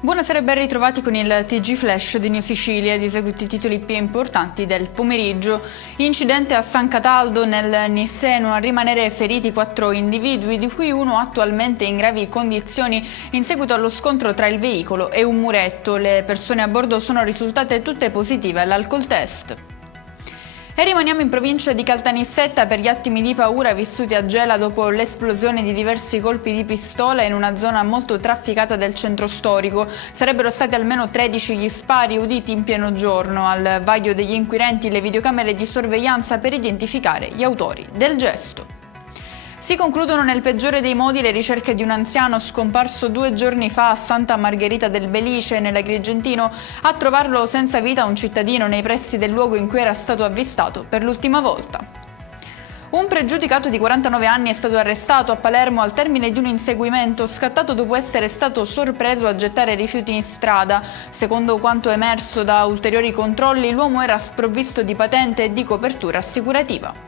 Buonasera e ben ritrovati con il TG Flash di New Sicilia, di seguito i titoli più importanti del pomeriggio. Incidente a San Cataldo nel Nisseno, a rimanere feriti 4 individui, di cui uno attualmente in gravi condizioni in seguito allo scontro tra il veicolo e un muretto. Le persone a bordo sono risultate tutte positive all'alcol test. E rimaniamo in provincia di Caltanissetta per gli attimi di paura vissuti a Gela dopo l'esplosione di diversi colpi di pistola in una zona molto trafficata del centro storico. Sarebbero stati almeno 13 gli spari uditi in pieno giorno. Al vaglio degli inquirenti le videocamere di sorveglianza per identificare gli autori del gesto. Si concludono nel peggiore dei modi le ricerche di un anziano scomparso 2 giorni fa a Santa Margherita del Belice, nell'Agrigentino. A trovarlo senza vita un cittadino nei pressi del luogo in cui era stato avvistato per l'ultima volta. Un pregiudicato di 49 anni è stato arrestato a Palermo al termine di un inseguimento scattato dopo essere stato sorpreso a gettare rifiuti in strada. Secondo quanto emerso da ulteriori controlli, l'uomo era sprovvisto di patente e di copertura assicurativa.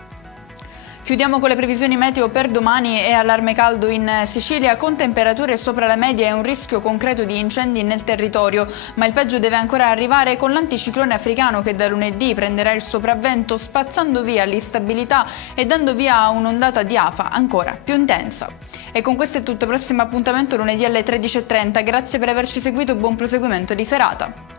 Chiudiamo con le previsioni meteo per domani e allarme caldo in Sicilia con temperature sopra la media e un rischio concreto di incendi nel territorio, ma il peggio deve ancora arrivare con l'anticiclone africano che da lunedì prenderà il sopravvento spazzando via l'instabilità e dando via a un'ondata di afa ancora più intensa. E con questo è tutto, prossimo appuntamento lunedì alle 13:30, grazie per averci seguito e buon proseguimento di serata.